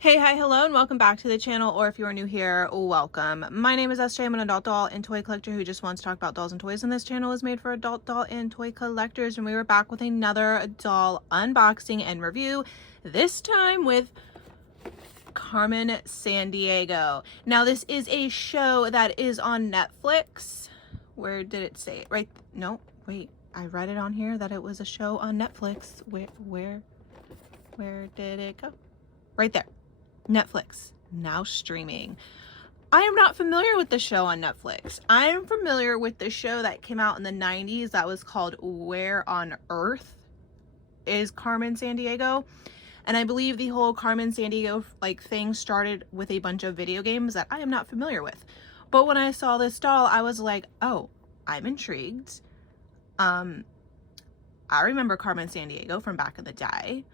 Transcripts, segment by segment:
Hey, hi, hello, and welcome back to the channel, or if you are new here, welcome. My name is SJ. I'm an adult doll and toy collector who just wants to talk about dolls and toys, and this channel is made for adult doll and toy collectors, and we are back with another doll unboxing and review, this time with Carmen Sandiego. Now, this is a show that is on Netflix. Where did it say it? Right? No, wait, I read it on here that it was a show on Netflix. Where did it go? Right there. Netflix, now streaming. I am not familiar with the show on Netflix. I am familiar with the show that came out in the 90s that was called Where on Earth is Carmen Sandiego. And I believe the whole Carmen Sandiego thing started with a bunch of video games that I am not familiar with. But when I saw this doll, I was like, oh, I'm intrigued. I remember Carmen Sandiego from back in the day.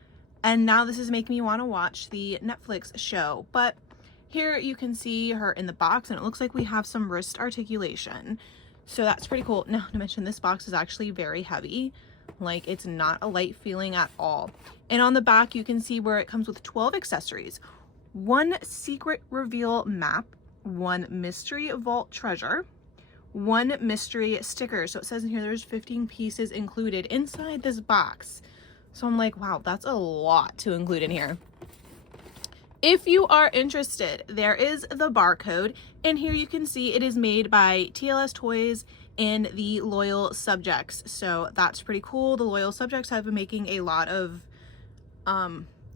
And now this is making me want to watch the Netflix show. But here you can see her in the box, and it looks like we have some wrist articulation. So that's pretty cool. Now, to mention, this box is actually very heavy. Like, it's not a light feeling at all. And on the back, you can see where it comes with 12 accessories. 1 secret reveal map, 1 mystery vault treasure, 1 mystery sticker. So it says in here there's 15 pieces included inside this box. So I'm like, wow, that's a lot to include in here. If you are interested, there is the barcode, and here you can see it is made by TLS Toys and the Loyal Subjects. So that's pretty cool. The Loyal Subjects have been making a lot of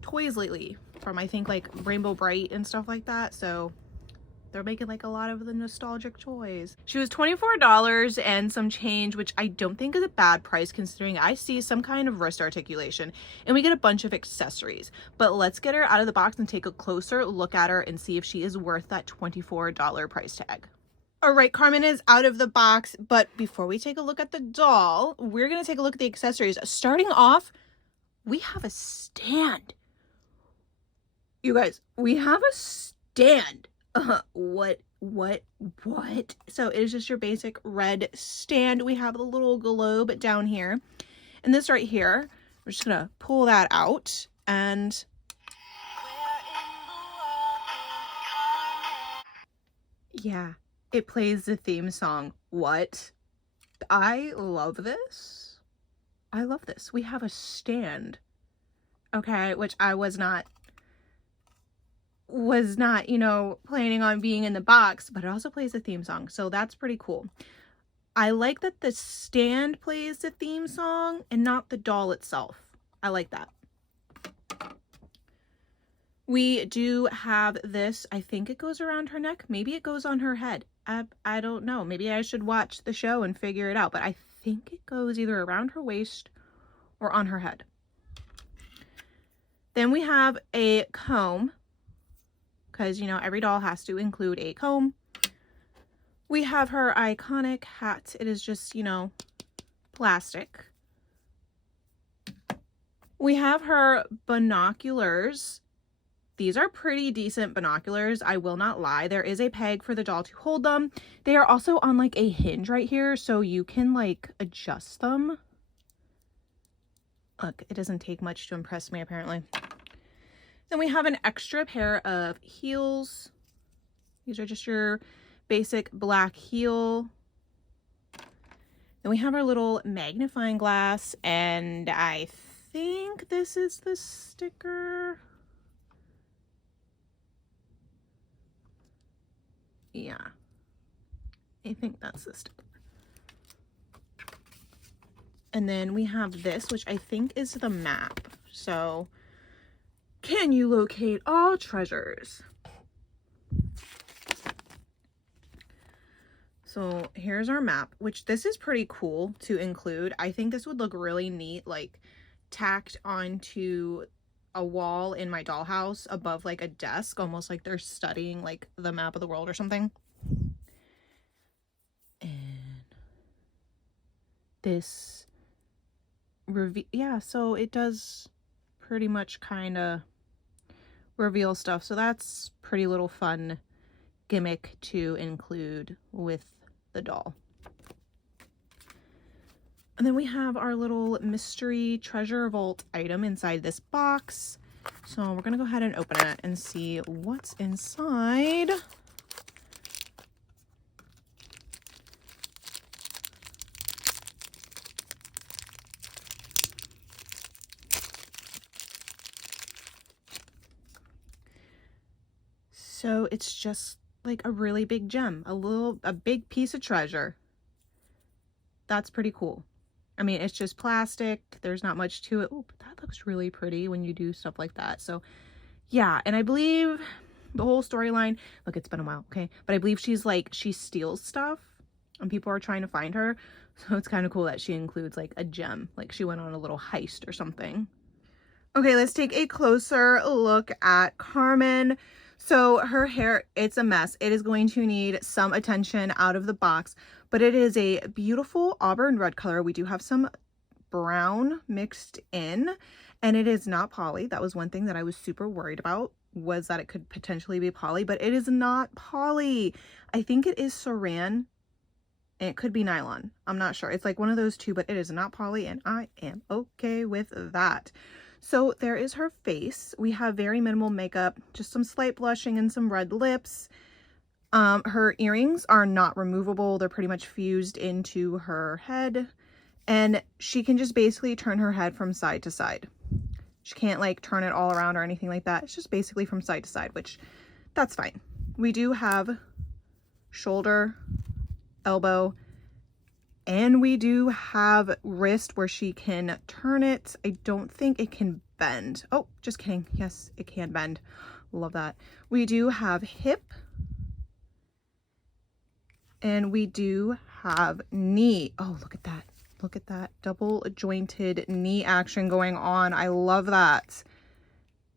toys lately from, I think, like Rainbow Bright and stuff like that. So they're making like a lot of the nostalgic toys. She was $24 and some change, which I don't think is a bad price considering I see some kind of wrist articulation, and we get a bunch of accessories. But let's get her out of the box and take a closer look at her and see if she is worth that $24 price tag. All right, Carmen is out of the box, but before we take a look at the doll, we're gonna take a look at the accessories. Starting off, we have a stand. You guys, we have a stand. What? So it is just your basic red stand. We have the little globe down here, and this right here, we're just gonna pull that out, and yeah, it plays the theme song. What? I love this. I love this. We have a stand, okay, which I was not, you know, planning on being in the box, but it also plays the theme song, so that's pretty cool. I like that the stand plays the theme song and not the doll itself. I like that. We do have this, I think it goes around her neck, maybe it goes on her head. I don't know, maybe I should watch the show and figure it out, but I think it goes either around her waist or on her head. Then we have a comb, because, you know, every doll has to include a comb. We have her iconic hat. It is just, you know, plastic. We have her binoculars. These are pretty decent binoculars, I will not lie. There is a peg for the doll to hold them. They are also on like a hinge right here, so you can like adjust them. Look, it doesn't take much to impress me apparently. Then we have an extra pair of heels. These are just your basic black heel. Then we have our little magnifying glass, and I think this is the sticker. Yeah, I think that's the sticker. And then we have this, which I think is the map. So, can you locate all treasures? So here's our map, which this is pretty cool to include. I think this would look really neat, like tacked onto a wall in my dollhouse above like a desk, almost like they're studying like the map of the world or something. And this yeah, so it does pretty much kind of reveal stuff, so that's pretty little fun gimmick to include with the doll. And then we have our little mystery treasure vault item inside this box. So we're gonna go ahead and open it and see what's inside. So it's just like a really big gem, a big piece of treasure. That's pretty cool. I mean, it's just plastic. There's not much to it. Oh, but that looks really pretty when you do stuff like that. So yeah, and I believe the whole storyline, look, it's been a while, okay? But I believe she steals stuff and people are trying to find her. So it's kind of cool that she includes like a gem, like she went on a little heist or something. Okay, let's take a closer look at Carmen. So her hair, it's a mess. It is going to need some attention out of the box, but it is a beautiful auburn red color. We do have some brown mixed in, and it is not poly. That was one thing that I was super worried about, was that it could potentially be poly, but it is not poly. I think it is saran, and it could be nylon. I'm not sure. It's like one of those two, but it is not poly, and I am okay with that. So there is her face. We have very minimal makeup, just some slight blushing and some red lips. Her earrings are not removable. They're pretty much fused into her head. And she can just basically turn her head from side to side. She can't like turn it all around or anything like that. It's just basically from side to side, which that's fine. We do have shoulder, elbow, and we do have wrist where she can turn it. I don't think it can bend. Oh, just kidding. Yes, it can bend. Love that. We do have hip. And we do have knee. Oh, look at that. Look at that double jointed knee action going on. I love that.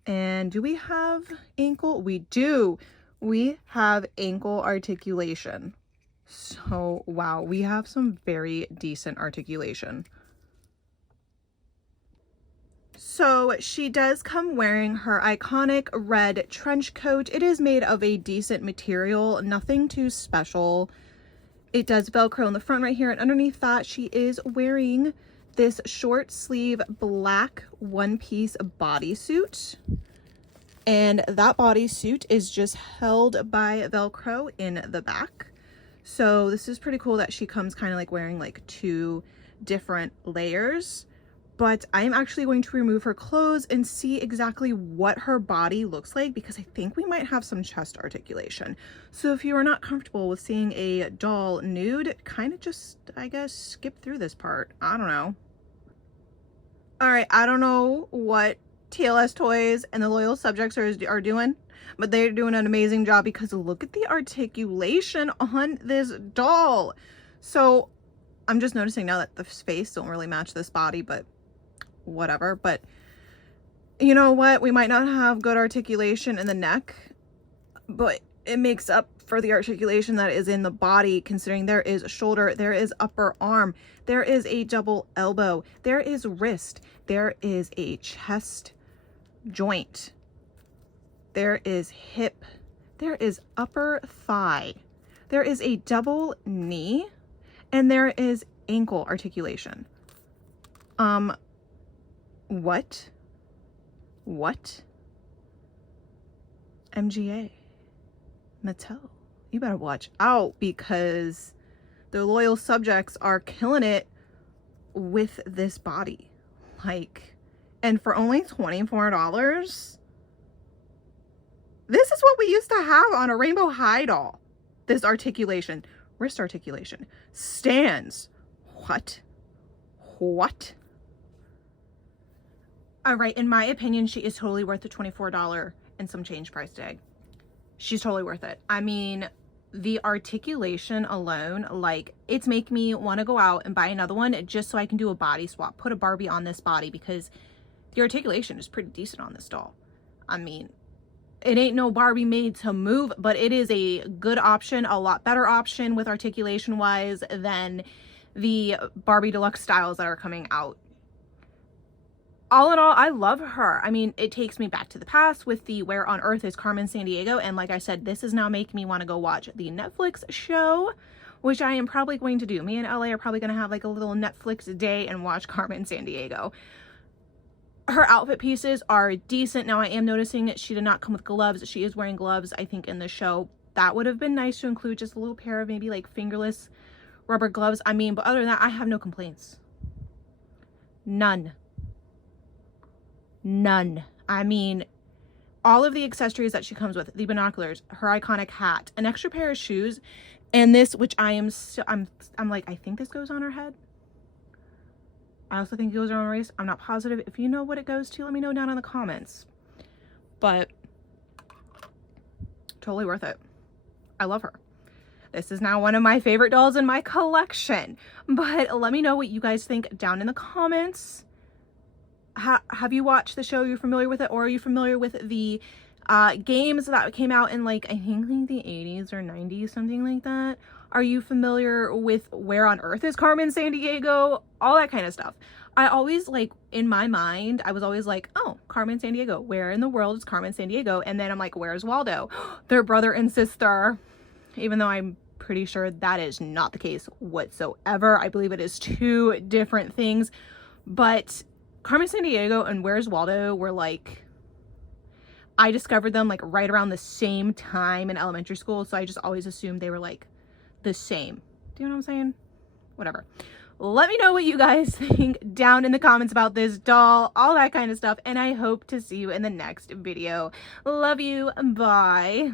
And do we have ankle? We do. We have ankle articulation. So, wow, we have some very decent articulation. So she does come wearing her iconic red trench coat. It is made of a decent material, nothing too special. It does Velcro in the front right here, and underneath that she is wearing this short sleeve black one-piece bodysuit. And that bodysuit is just held by Velcro in the back. So this is pretty cool that she comes kind of like wearing like two different layers. But I'm actually going to remove her clothes and see exactly what her body looks like, because I think we might have some chest articulation. So if you are not comfortable with seeing a doll nude, kind of just, I guess, skip through this part. I don't know. All right, I don't know what TLS Toys and the Loyal Subjects are doing, but they're doing an amazing job, because look at the articulation on this doll. So I'm just noticing now that the face don't really match this body, but whatever. But you know what? We might not have good articulation in the neck, but it makes up for the articulation that is in the body, considering there is a shoulder, there is upper arm, there is a double elbow, there is wrist, there is a chest joint, there is hip, there is upper thigh, there is a double knee, and there is ankle articulation. What? MGA, Mattel, you better watch out, because the Loyal Subjects are killing it with this body. Like, and for only $24, this is what we used to have on a Rainbow High doll. This articulation, wrist articulation, stands. What? All right, in my opinion, she is totally worth the $24 and some change price tag. She's totally worth it. I mean, the articulation alone, like, it's making me want to go out and buy another one just so I can do a body swap, put a Barbie on this body, because the articulation is pretty decent on this doll. I mean, it ain't no Barbie made to move, but it is a good option, a lot better option with articulation wise than the Barbie Deluxe styles that are coming out. All in all, I love her. I mean, it takes me back to the past with the Where on Earth is Carmen Sandiego. And like I said, this is now making me want to go watch the Netflix show, which I am probably going to do. Me and LA are probably going to have like a little Netflix day and watch Carmen Sandiego. her outfit pieces are decent. Now I am noticing that she did not come with gloves. She is wearing gloves, I think, in the show. That would have been nice to include, just a little pair of maybe like fingerless rubber gloves. I mean, but other than that, I have no complaints. None. None. I mean, all of the accessories that she comes with, the binoculars, her iconic hat, an extra pair of shoes, and this, which I'm like, I think this goes on her head. I also think it goes around her waist. I'm not positive. If you know what it goes to, let me know down in the comments. But totally worth it. I love her. This is now one of my favorite dolls in my collection. But let me know what you guys think down in the comments. Have you watched the show? Are you familiar with it? Or are you familiar with the games that came out in like, I think like the 80s or 90s, something like that? Are you familiar with Where on Earth is Carmen Sandiego? All that kind of stuff. I always, like, in my mind, I was always like, oh, Carmen Sandiego. Where in the world is Carmen Sandiego? And then I'm like, where's Waldo? They're brother and sister. Even though I'm pretty sure that is not the case whatsoever. I believe it is two different things. But Carmen Sandiego and Where's Waldo were like, I discovered them like right around the same time in elementary school. So I just always assumed they were like the same. Do you know what I'm saying? Whatever. Let me know what you guys think down in the comments about this doll, all that kind of stuff. And I hope to see you in the next video. Love you. Bye.